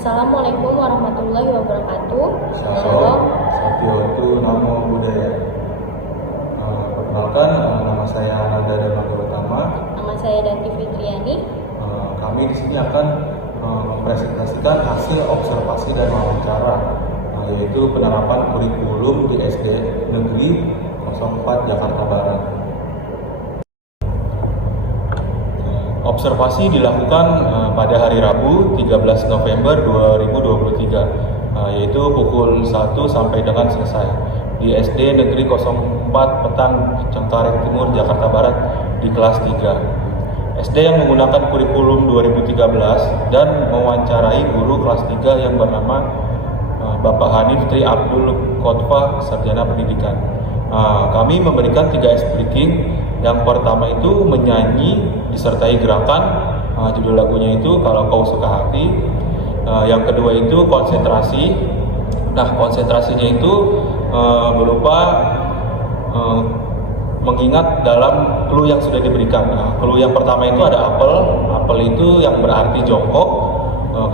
Assalamualaikum warahmatullahi wabarakatuh. Shalom, Satyotu Namo Buddhaya. Perkenalkan, nama saya Ananda Dharma Utama. Nama saya Danti Fitriani. Kami di sini akan mempresentasikan hasil observasi dan wawancara, yaitu penerapan kurikulum di SD Negeri 04 Jakarta Barat. Observasi dilakukan pada hari Rabu 13 November 2023, yaitu pukul 1 sampai dengan selesai di SD Negeri 04 Petang Cengkareng Timur Jakarta Barat di kelas 3. SD yang menggunakan kurikulum 2013 dan mewawancarai guru kelas 3 yang bernama Bapak Hanif Tri Abdul Kotfa, Sarjana Pendidikan. Kami memberikan 3 ice breaking. Yang pertama itu menyanyi disertai gerakan, judul lagunya itu Kalau Kau Suka Hati. Yang kedua itu konsentrasi. Nah, konsentrasinya itu berupa mengingat dalam clue yang sudah diberikan. Clue yang pertama itu ada apel. Apel itu yang berarti jongkok.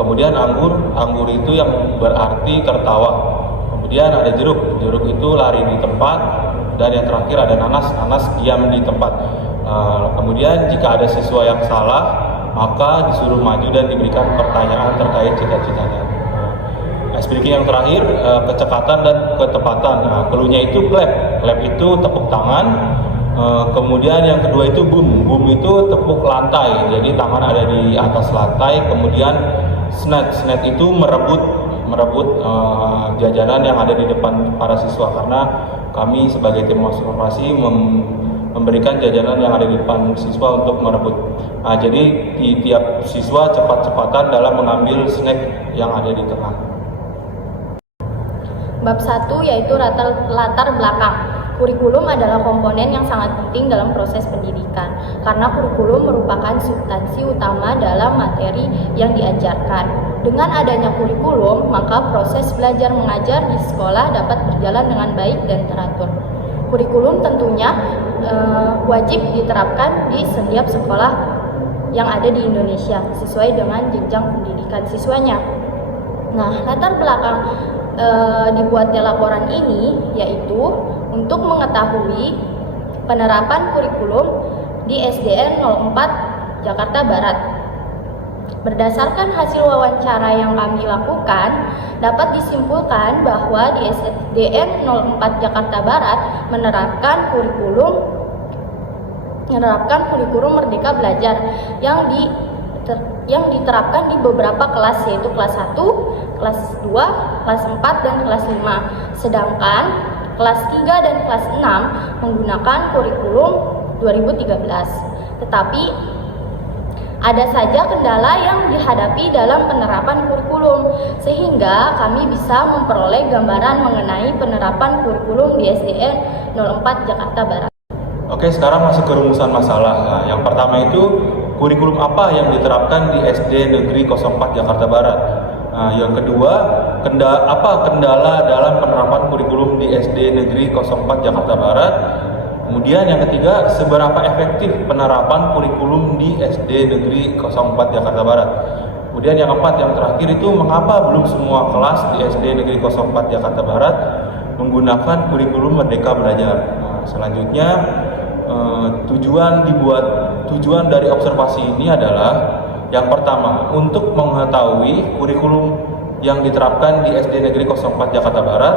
Kemudian anggur itu yang berarti tertawa. Kemudian ada jeruk. Jeruk itu lari di tempat. Dan yang terakhir ada nanas diam di tempat. Kemudian jika ada siswa yang salah, maka disuruh maju dan diberikan pertanyaan terkait cita-citanya. Ice breaking yang terakhir, kecekatan dan ketepatan. Clue-nya itu clap. Clap itu tepuk tangan. Kemudian yang kedua itu boom. Boom itu tepuk lantai. Jadi tangan ada di atas lantai. Kemudian snatch. Snatch itu merebut jajanan yang ada di depan para siswa, karena kami sebagai tim observasi memberikan jajanan yang ada di depan siswa untuk merebut. Jadi di tiap siswa cepat-cepatan dalam mengambil snack yang ada di tengah. Bab 1 yaitu latar belakang. Kurikulum adalah komponen yang sangat penting dalam proses pendidikan, karena kurikulum merupakan substansi utama dalam materi yang diajarkan. Dengan adanya kurikulum, maka proses belajar mengajar di sekolah dapat berjalan dengan baik dan teratur. Kurikulum tentunya wajib diterapkan di setiap sekolah yang ada di Indonesia sesuai dengan jenjang pendidikan siswanya. Nah, latar belakang dibuatnya laporan ini yaitu untuk mengetahui penerapan kurikulum di SDN 04 Jakarta Barat. Berdasarkan hasil wawancara yang kami lakukan, dapat disimpulkan bahwa di SDN 04 Jakarta Barat menerapkan kurikulum Merdeka Belajar yang diterapkan di beberapa kelas, yaitu kelas 1, kelas 2, kelas 4, dan kelas 5. Sedangkan kelas 3 dan kelas 6 menggunakan kurikulum 2013. Tetapi ada saja kendala yang dihadapi dalam penerapan kurikulum, sehingga kami bisa memperoleh gambaran mengenai penerapan kurikulum di SDN 04 Jakarta Barat. Oke, sekarang masuk ke rumusan masalah. Yang pertama itu kurikulum apa yang diterapkan di SD Negeri 04 Jakarta Barat. Yang kedua, kendala dalam penerapan kurikulum di SD Negeri 04 Jakarta Barat. Kemudian yang ketiga, seberapa efektif penerapan kurikulum di SD Negeri 04 Jakarta Barat. Kemudian yang keempat, yang terakhir itu mengapa belum semua kelas di SD Negeri 04 Jakarta Barat menggunakan kurikulum Merdeka Belajar. Selanjutnya, tujuan dari observasi ini adalah yang pertama, untuk mengetahui kurikulum yang diterapkan di SD Negeri 04 Jakarta Barat.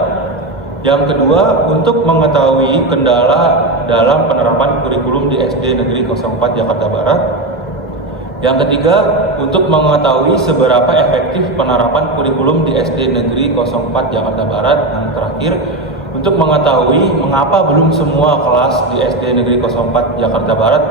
Yang kedua, untuk mengetahui kendala dalam penerapan kurikulum di SD Negeri 04 Jakarta Barat. Yang ketiga, untuk mengetahui seberapa efektif penerapan kurikulum di SD Negeri 04 Jakarta Barat. Dan terakhir, untuk mengetahui mengapa belum semua kelas di SD Negeri 04 Jakarta Barat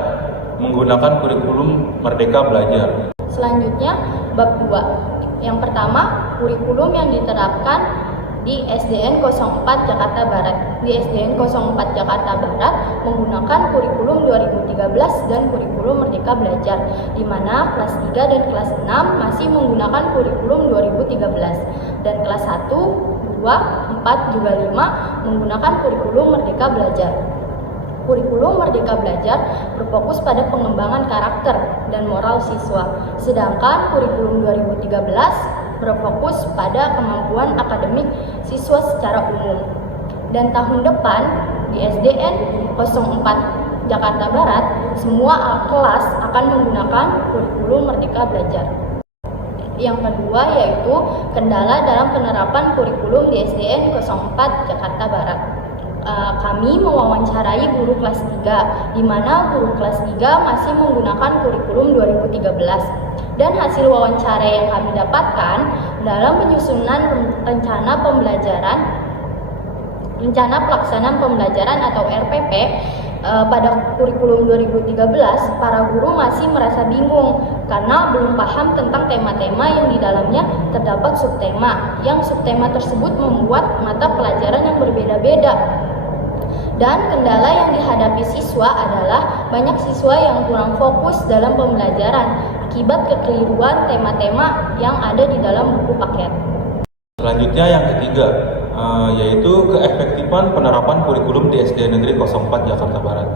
menggunakan kurikulum Merdeka Belajar. Selanjutnya, bab 2. Yang pertama, kurikulum yang diterapkan di SDN 04 Jakarta Barat. Di SDN 04 Jakarta Barat menggunakan kurikulum 2013 dan kurikulum Merdeka Belajar, di mana kelas 3 dan kelas 6 masih menggunakan kurikulum 2013 dan kelas 1, 2, 4, juga 5 menggunakan kurikulum Merdeka Belajar. Kurikulum Merdeka Belajar berfokus pada pengembangan karakter dan moral siswa, sedangkan kurikulum 2013 berfokus pada kemampuan akademik siswa secara umum. Dan tahun depan di SDN 04 Jakarta Barat, semua kelas akan menggunakan kurikulum Merdeka Belajar. Yang kedua yaitu kendala dalam penerapan kurikulum di SDN 04 Jakarta Barat. Kami mewawancarai guru kelas 3, di mana guru kelas 3 masih menggunakan kurikulum 2013. Dan hasil wawancara yang kami dapatkan dalam penyusunan rencana pelaksanaan pembelajaran atau RPP pada kurikulum 2013, para guru masih merasa bingung karena belum paham tentang tema-tema yang di dalamnya terdapat subtema, yang subtema tersebut membuat mata pelajaran yang berbeda-beda. Dan kendala yang dihadapi siswa adalah banyak siswa yang kurang fokus dalam pembelajaran akibat kekeliruan tema-tema yang ada di dalam buku paket. Selanjutnya yang ketiga, yaitu keefektifan penerapan kurikulum di SD Negeri 04 Jakarta Barat.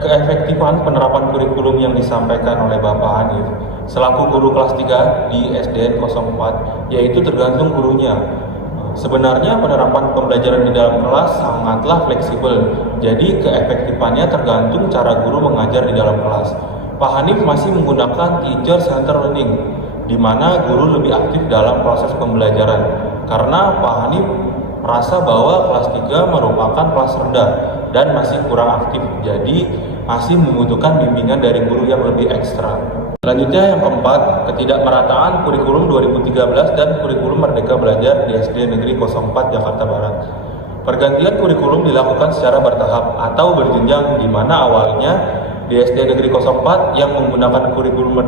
Keefektifan penerapan kurikulum yang disampaikan oleh Bapak Hanif selaku guru kelas 3 di SDN 04, yaitu tergantung gurunya. Sebenarnya penerapan pembelajaran di dalam kelas sangatlah fleksibel, jadi keefektifannya tergantung cara guru mengajar di dalam kelas. Pak Hanif masih menggunakan teacher center learning, di mana guru lebih aktif dalam proses pembelajaran, karena Pak Hanif merasa bahwa kelas 3 merupakan kelas rendah dan masih kurang aktif, jadi masih membutuhkan bimbingan dari guru yang lebih ekstra. Selanjutnya yang keempat, ketidakmerataan kurikulum 2013 dan kurikulum Merdeka Belajar di SD Negeri 04 Jakarta Barat. Pergantian kurikulum dilakukan secara bertahap atau berjenjang, di mana awalnya di SD Negeri 04 yang menggunakan kurikulum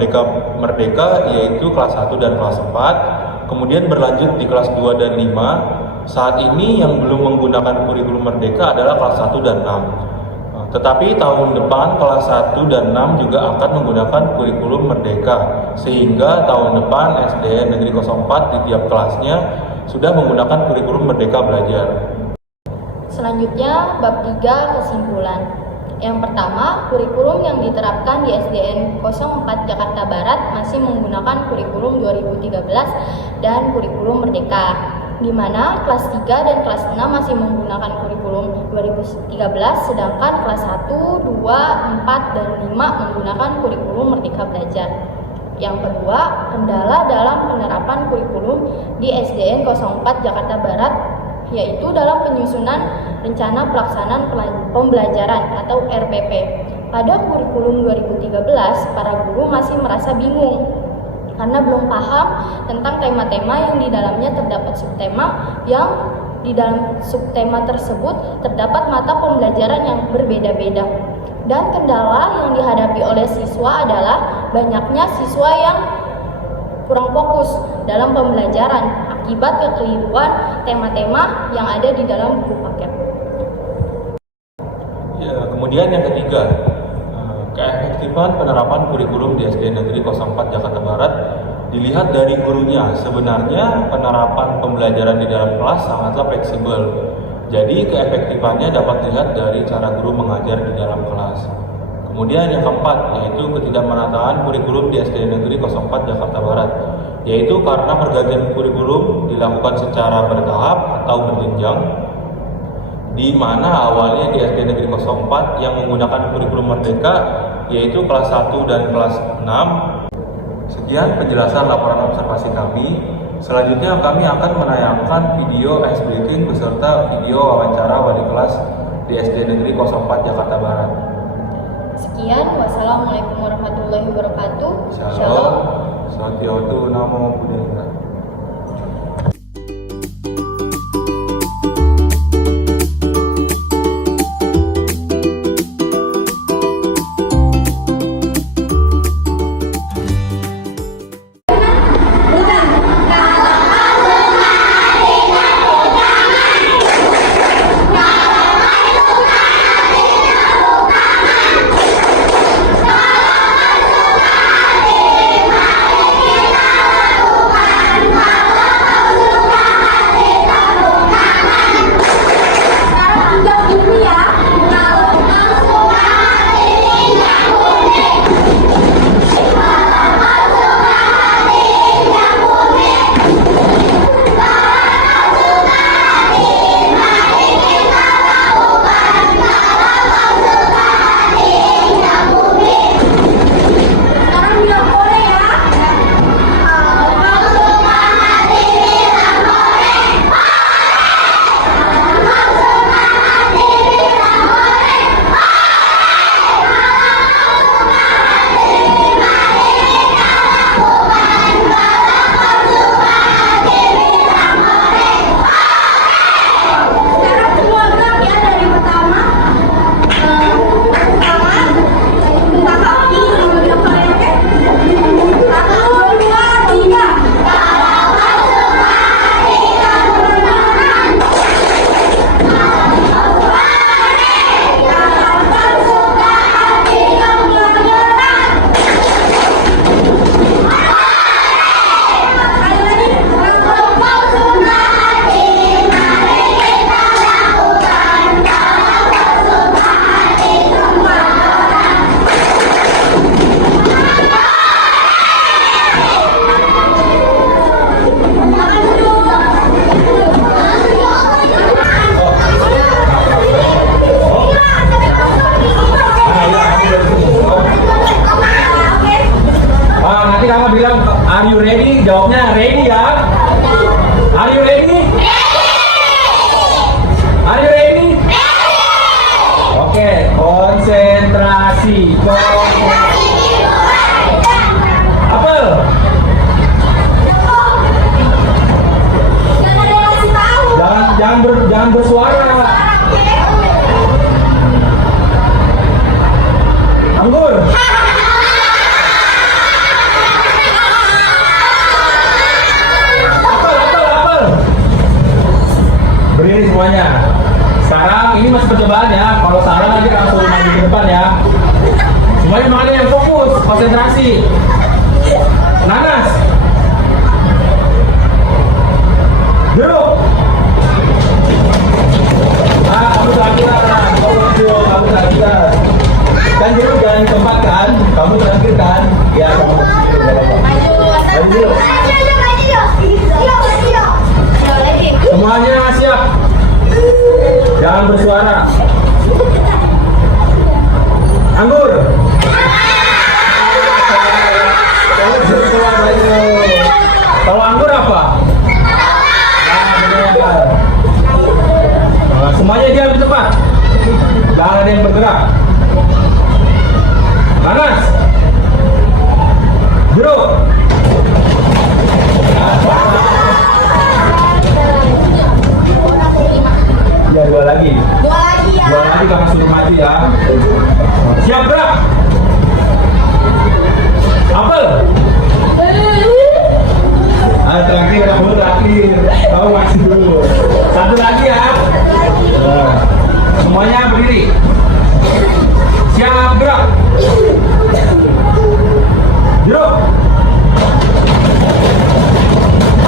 Merdeka yaitu kelas 1 dan kelas 4, kemudian berlanjut di kelas 2 dan 5. Saat ini yang belum menggunakan kurikulum Merdeka adalah kelas 1 dan 6. Tetapi tahun depan kelas 1 dan 6 juga akan menggunakan kurikulum Merdeka, sehingga tahun depan SDN Negeri 04 di tiap kelasnya sudah menggunakan kurikulum Merdeka Belajar. Selanjutnya bab 3 kesimpulan. Yang pertama, kurikulum yang diterapkan di SDN 04 Jakarta Barat masih menggunakan kurikulum 2013 dan kurikulum Merdeka, di mana kelas 3 dan kelas 6 masih menggunakan kurikulum 2013, sedangkan kelas 1, 2, 4, dan 5 menggunakan kurikulum Merdeka Belajar. Yang kedua, kendala dalam penerapan kurikulum di SDN 04 Jakarta Barat, yaitu dalam penyusunan rencana pelaksanaan pembelajaran atau RPP. Pada kurikulum 2013, para guru masih merasa bingung karena belum paham tentang tema-tema yang di dalamnya terdapat subtema, yang di dalam subtema tersebut terdapat mata pembelajaran yang berbeda-beda. Dan kendala yang dihadapi oleh siswa adalah banyaknya siswa yang kurang fokus dalam pembelajaran akibat kekeliruan tema-tema yang ada di dalam buku paket. Ya, kemudian yang ketiga, keefektifan penerapan kurikulum di SD Negeri 04 Jakarta Barat dilihat dari gurunya. Sebenarnya penerapan pembelajaran di dalam kelas sangatlah fleksibel. Jadi keefektifannya dapat dilihat dari cara guru mengajar di dalam kelas. Kemudian yang keempat, yaitu ketidakmerataan kurikulum di SD Negeri 04 Jakarta Barat, yaitu karena pergantian kurikulum dilakukan secara bertahap atau berjenjang, di mana awalnya di SD Negeri 04 yang menggunakan kurikulum Merdeka yaitu kelas 1 dan kelas 6. Sekian penjelasan laporan observasi kami. Selanjutnya kami akan menayangkan video ice breaking beserta video wawancara wali kelas di SD Negeri 04 Jakarta Barat. Sekian, wassalamualaikum warahmatullahi wabarakatuh. Shalom. Satyawatu namo buddhaya. ya? Are you ready? Are you ready? Oke, konsentrasi. Apel. Jangan bersuara. Anggur. Apel. Berdiri semuanya. Sekarang ini masih percobaan ya. Kalau salah nanti langsung maju ke depan ya. Semuanya makanya yang fokus, konsentrasi. Nanas. Duduk. Kamu terakhir. Kamu terakhir. Kan dulu jangan tempat kan? Kamu terakhir kan? Ya, kamu maju dulu. Semuanya siap. Jangan bersuara. Anggur. Kalau anggur apa? Semuanya diam di tempat. Jangan ada yang bergerak. Panas. Jeruk. Ya, dua lagi kamu suruh mati ya. Siap gerak. Apel. Terakhir, kamu terakhir. Kamu masih dulu. Satu lagi ya. Semuanya berdiri. Siap gerak. Jeruk.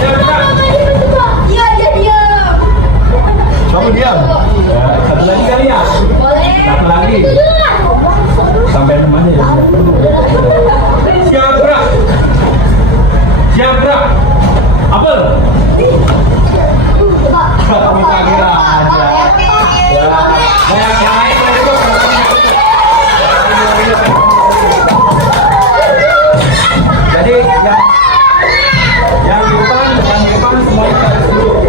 Siap gerak. Kamu diam. Ya, satu lagi kali ya. Satu lagi. Sampai namanya ya. Siap gerak. Siap gerak. Apel. Kamu kaget aja. Ya, yang lain itu. Jadi yang di depan semuanya baris dulu.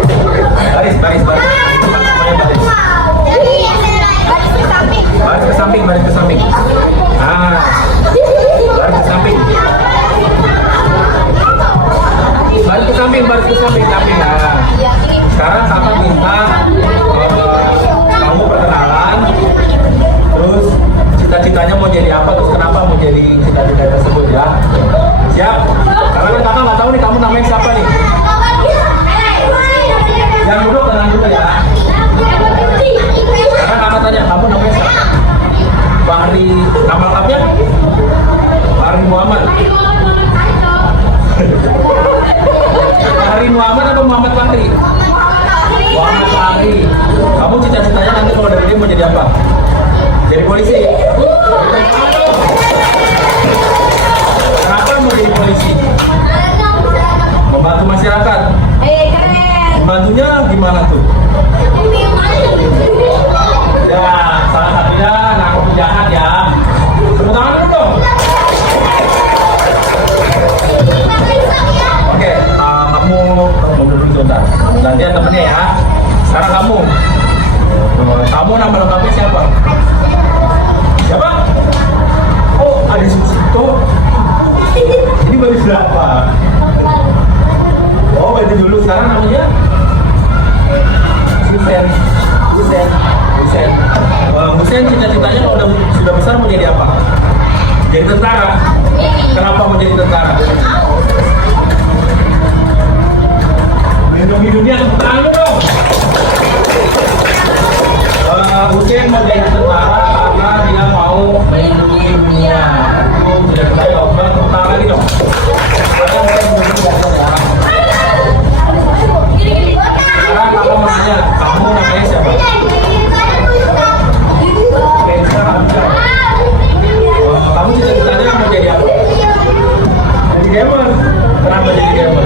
Baris. Semuanya baris. Baris ke samping. Baris ke samping. Sekarang kakak minta kamu perkenalan, terus cita-citanya mau jadi apa, terus kenapa mau jadi cita-cita tersebut ya. Siap? Karena kan kakak nggak tahu nih kamu namanya siapa nih. Yang duduk tenang dulu ya. Karena kakak tanya kamu namanya siapa. Fahri, nama lengkapnya? Fahri Muhammad. Fahri Muhammad atau Muhammad Fahri? Muhammad Fahri. Kamu cita-citanya nanti kalau dari dia mau jadi apa? Jadi polisi. Kenapa mau jadi polisi? Membantu masyarakat. Membantunya gimana tuh? Ya, salah satunya nangkep penjahat ya. Tepuk tangan dulu dong. Oke, kamu duduk sebentar. Gantian temennya ya. Sekarang kamu nama lengkapnya siapa? Siapa? Oh, ada Susito. Ini baru berapa? Oh, baru dulu. Sekarang namanya Husen. Cita-citanya kalau sudah besar mau jadi apa? Jadi tentara. Kenapa mau jadi tentara? Melindungi dunia, tepuk tangan dong. Husen mau jadi tentara karena dia mau melindungi dunia. Tidak kita jawab, tepuk tangan lagi dong. Sekarang aku mau nanya, kamu namanya siapa? Kamu cita-citanya mau jadi apa? Jadi gamer. Kenapa jadi gamer?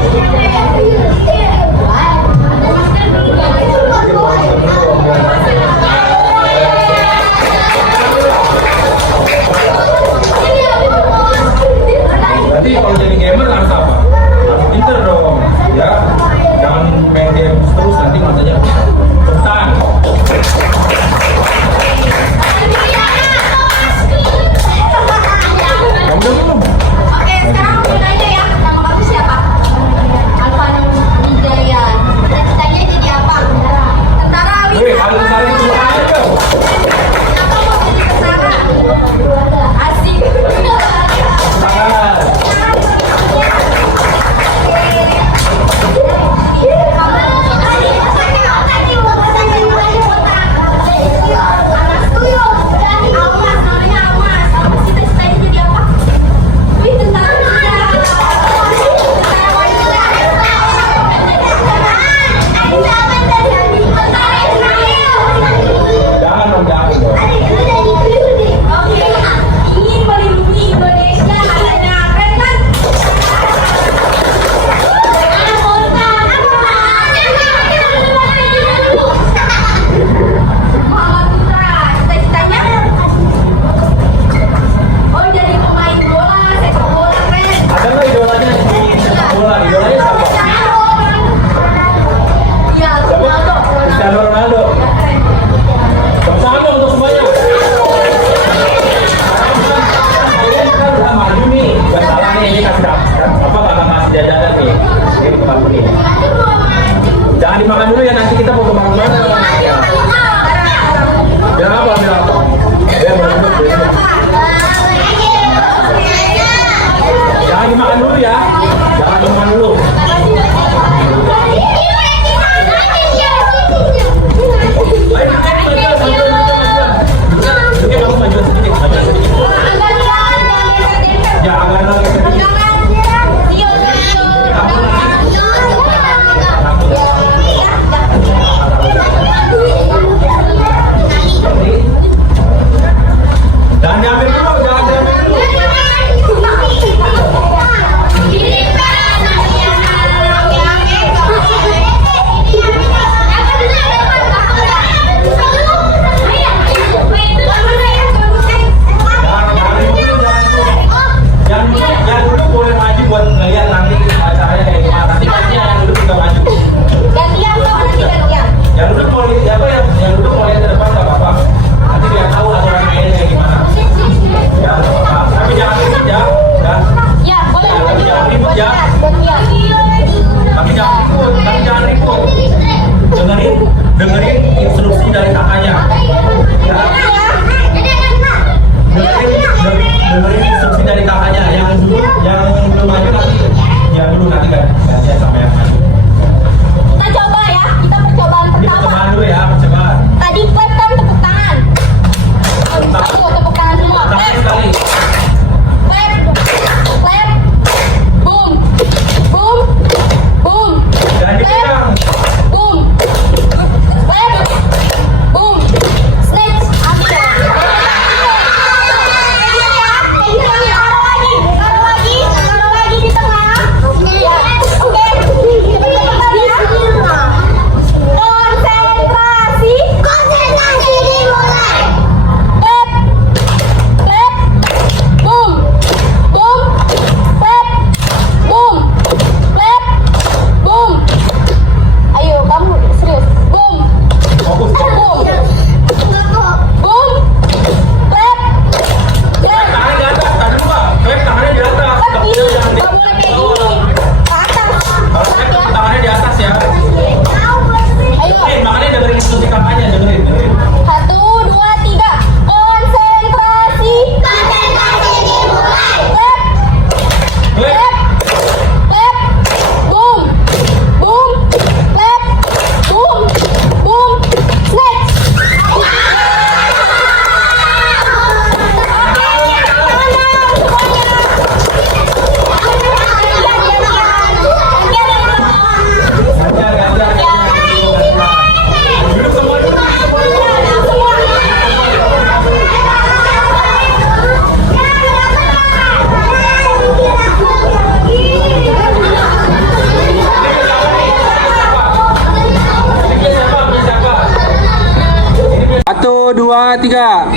semangat 3.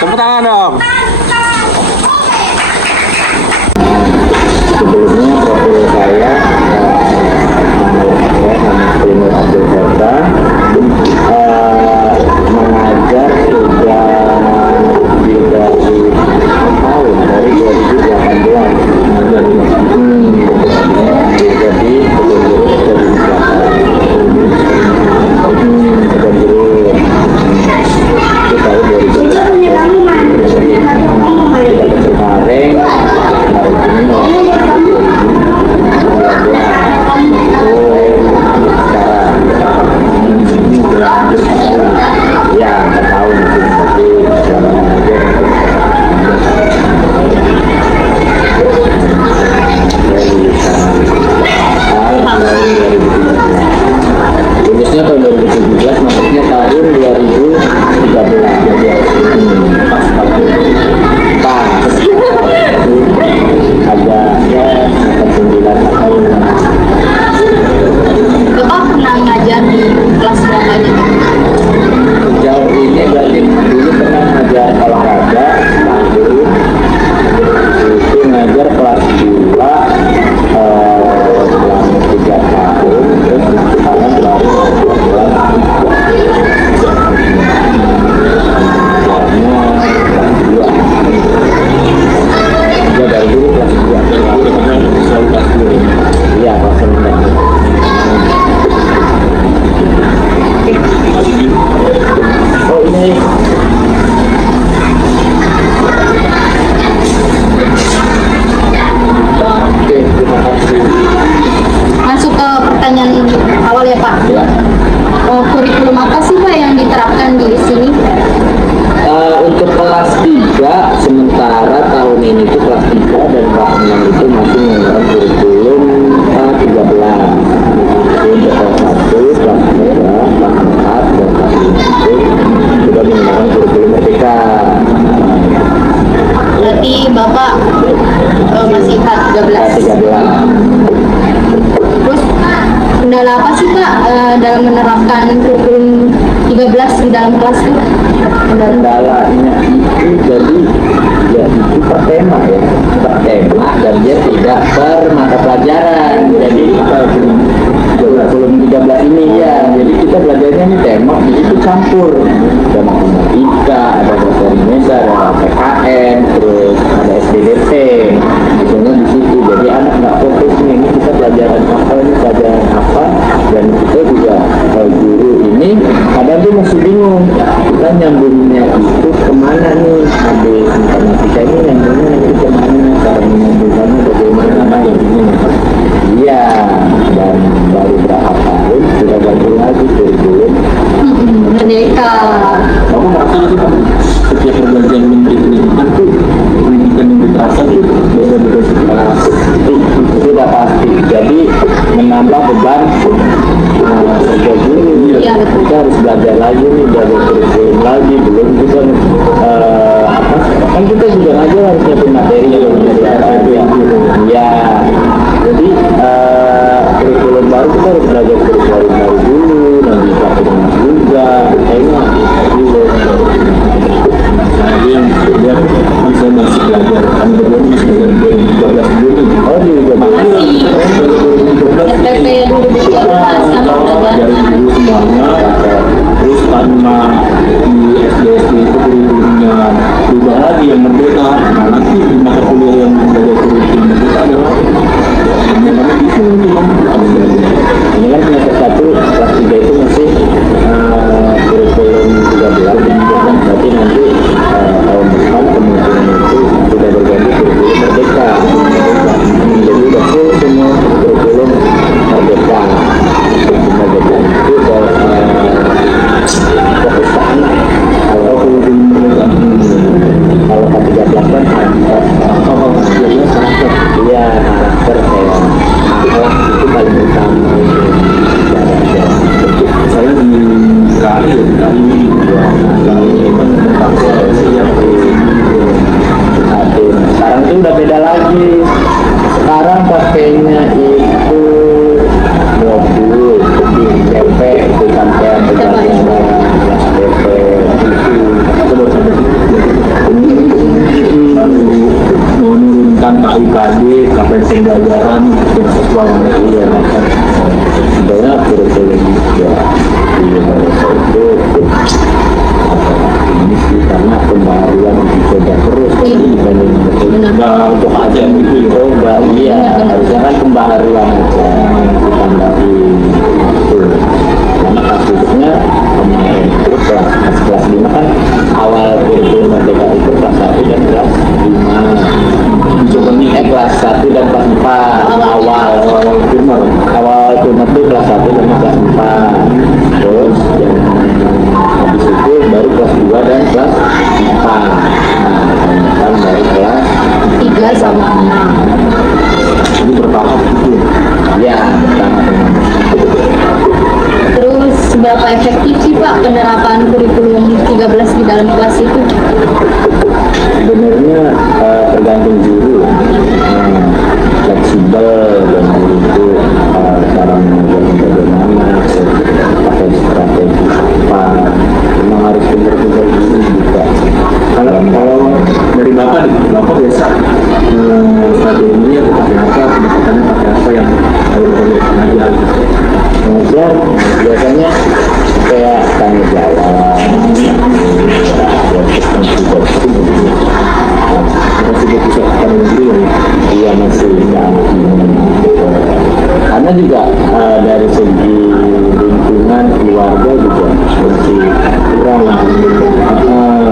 Tepuk tangan dong. Sebelumnya profil saya Primur Abdul Serta, mengajar sudah dari tahun dari 2018. Jadi lulusnya tahun 2017, masuknya tahun 2013. Pas ada ya 9 tahun. Bapak pernah ngajar di kelas berapa aja? Jauh ini berarti dulu pernah ngajar olahraga, dulu itu ngajar kelas 2 selama 3 tahun, terus sekarang baru kelas 2. Dia dari dulu kelas 2 selalu kelas 2. Iya, kelas 2. Oh ini oke, terima kasih. Masuk ke pertanyaan awal ya Pak. Ya. Kurikulum apa sih Pak yang diterapkan di sini? Untuk kelas 3 sementara tahun ini itu kelas 3 dan kelas 6 itu masih menggunakan kurikulum 13. Untuk kelas 1, kelas 3, kelas 4 dan kelas 5 itu sudah menggunakan kurikulum merdeka. Berarti Bapak masih kelas 13. 13. Terus kendala apa sih Pak dalam menerapkan kurikulum 13 di dalam kelas itu? Kendalanya itu jadi ya itu per tema ya, per tema, dan dia tidak per mata pelajaran. Jadi kurikulum 13 ini ya, jadi kita belajarnya ini tema itu campur, ada matematika, ada bahasa Indonesia, ada PKN, terus ada SPDP, misalnya di situ. Jadi anak nggak fokus nih, ini kita pelajaran apa, ini pelajaran apa, dan kita juga guru ini kadang dia masih bingung kita nyambungnya itu kemana nih, habis matematika ini nyambungnya itu kemana, cara menyambungkannya bagaimana, nah ini iya. Dan baru berapa tahun sudah ganti lagi kurikulum Merdeka. kamu merasa nggak sih Pak, setiap pergantian menteri pendidikan tuh pendidikan yang diterasa tuh beda-beda itu sudah pasti. Jadi menambah beban kerja guru Iya, betul. kita harus belajar lagi nih, belajar kurikulum lagi, belum kita kan kita juga ngajar harus nyiapin materi yang ya. Jadi kurikulum baru kita harus belajar kurikulum baru dulu, nanti praktek juga kayaknya dulu. Jadi dia bisa masih belajar, kan belum masih belajar 12 dulu. Oh di SPP 2013 sama Dari dulu semuanya, terus karena di SD itu kurikulumnya berubah lagi yang merdeka. Nah nanti di mata kuliah yang belajar kurikulum merdeka adalah yang namanya itu ini kan semester 1 iya kan sebenarnya kurikulum ya di Indonesia itu ini sih karena pembaharuan dicoba terus dibanding untuk aja gitu coba iya harusnya kan pembaharuan aja ditambahin gitu karena kasusnya kemarin itu kelas 5 kan awal kurikulum merdeka itu kelas 1 dan kelas 5 coba nih kelas 1 dan kelas 4 awal kurma itu kelas 1 dan kelas 4 terus yang habis itu baru kelas 2 dan kelas 4 nah baru kelas 3 sama 6. ini bertahap gitu ya bertahap. Terus seberapa efektif sih Pak penerapan kurikulum 13 di dalam kelas itu? Sebenarnya tergantung guru fleksibel dan guru itu cara mengajarkan bagaimana pakai strategi apa memang harus pintar-pintar guru juga. Kalau dari bapak biasa strateginya pakai apa, pendekatannya pakai apa yang harus mengajar biasanya kayak tanya jawab masih pusat iya masih karena juga dari segi lingkungan keluarga juga masih kurang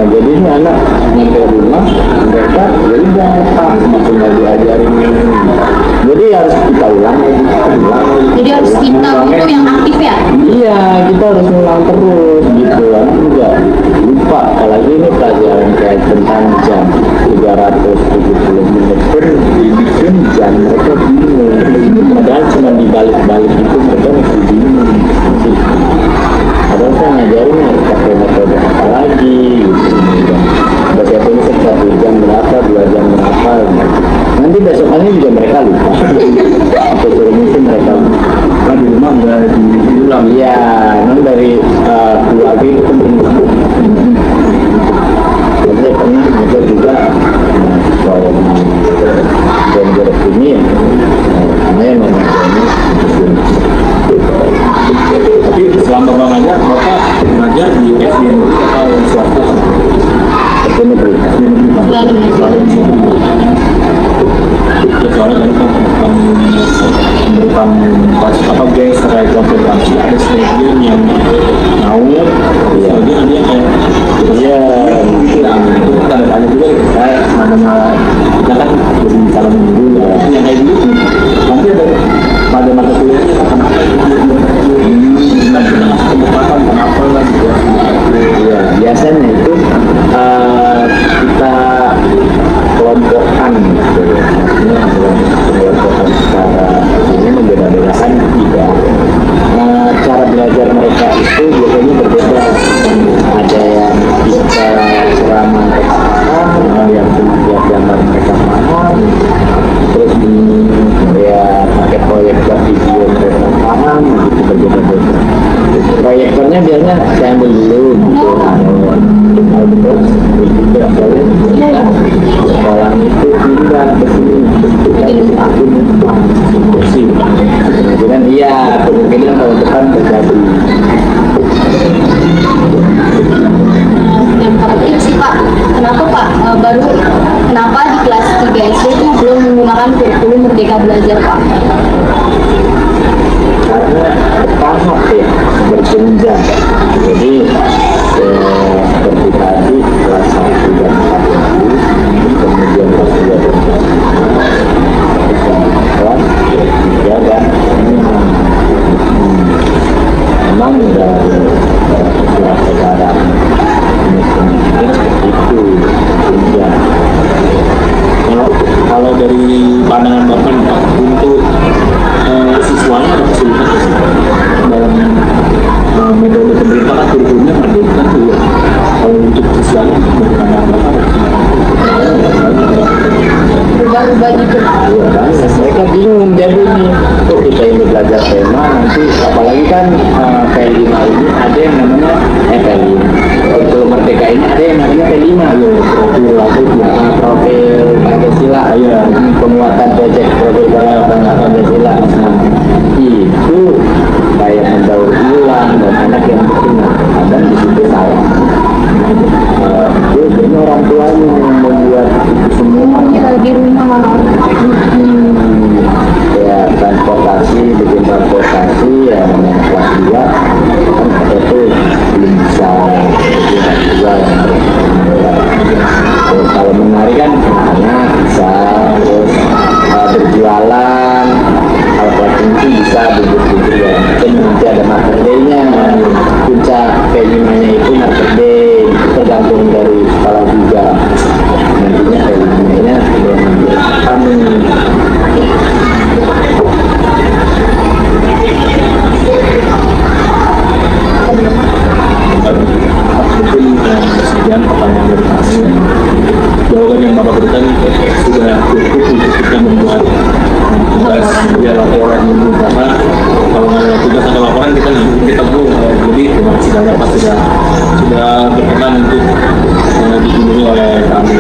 jadi ini anak nyampe rumah mereka jadi udah masih nggak diajarin jadi harus kita ulang lagi Jadi harus kita butuh yang aktif ya? iya kita harus ulang terus gitu kan juga lupa apalagi ini pelajaran kayak tentang jam 370 menit pun dibikin jam mereka bingung padahal cuma dibalik-balik itu mereka masih bingung padahal saya ngajarin harus pakai metode apa lagi gitu baca tulis 1 jam berapa 2 jam berapa nanti besokannya juga mereka lupa atau mungkin mereka di rumah nggak diulang iya memang dari keluarga itu penting saya pernah ngajar juga soal gender ini namanya ini tapi selama bang bapak mengajar di SD atau swasta SD negeri soalnya kan memberikan pas apa guys terkait konfigurasi ada sebagian yang mau sebagian ada yang kayak iya itu tanda tanya juga kayak mana kita kan jadi calon dulu yang kayak gitu nanti ada pada mata kuliahnya akan apa kita kesempatan kenapa lah gitu iya biasanya itu kita kelompokkan gitu kelompokkan secara ini membeda-bedakan tidak cara belajar mereka itu biasanya berbeda ada yang bisa ceramah mereka paham yang cuma lihat gambar mereka paham terus ya pakai proyektor video mereka paham gitu berbeda-beda proyektornya biasanya saya ambil dulu gitu terus sekolah itu pindah ke sini kemudian iya kemungkinan tahun depan terjadi Yang penting sih Pak, kenapa Pak kenapa di kelas 3 SD itu belum menggunakan kurikulum Merdeka Belajar Pak? karena bertahap ya berjenjang jadi seperti tadi kelas 1 dan 4 kemudian kelas 2 dan kelas 3 dan 6 memang dari surat edaran itu jenjang kalau dari pandangan Bapak untuk siswanya ada kesulitan dalam metode pemerintah kan kurikulumnya merdeka tuh ya kalau untuk siswanya berpandangan Bapak Berubah-ubah gitu. iya kan mereka bingung jadi nih kok kita ini belajar tema nanti apalagi kan P5 ini ada yang namanya P5 untuk merdeka ini ada yang namanya P5 ya profil Pancasila ya penguatan proyek profil nggak Pancasila. Nah, itu kayak mendaur ulang dan anak yang betina, kadang di situ salah. Ini orang tuanya yang membuat itu semua. Di rumah. Ya transportasi, bikin transportasi ya namanya kelas 2 kan itu belum bisa jual. Kalau menari kan anak bisa, terus berjualan alat kunci bisa, bibit-bibit ya mungkin nanti ada market day-nya. Puncak kayak gimana itu market day tergantung dari kepala juga, nantinya kayak gimana kami. Mungkin sekian pertanyaan dari kami. Jawaban yang Bapak berikan sudah cukup untuk kita membuat tugas ya laporan ini, karena kalau nggak ada tugas atau laporan kita ketemu. Jadi terima kasih banyak Pak sudah berkenan untuk dikunjungi oleh kami.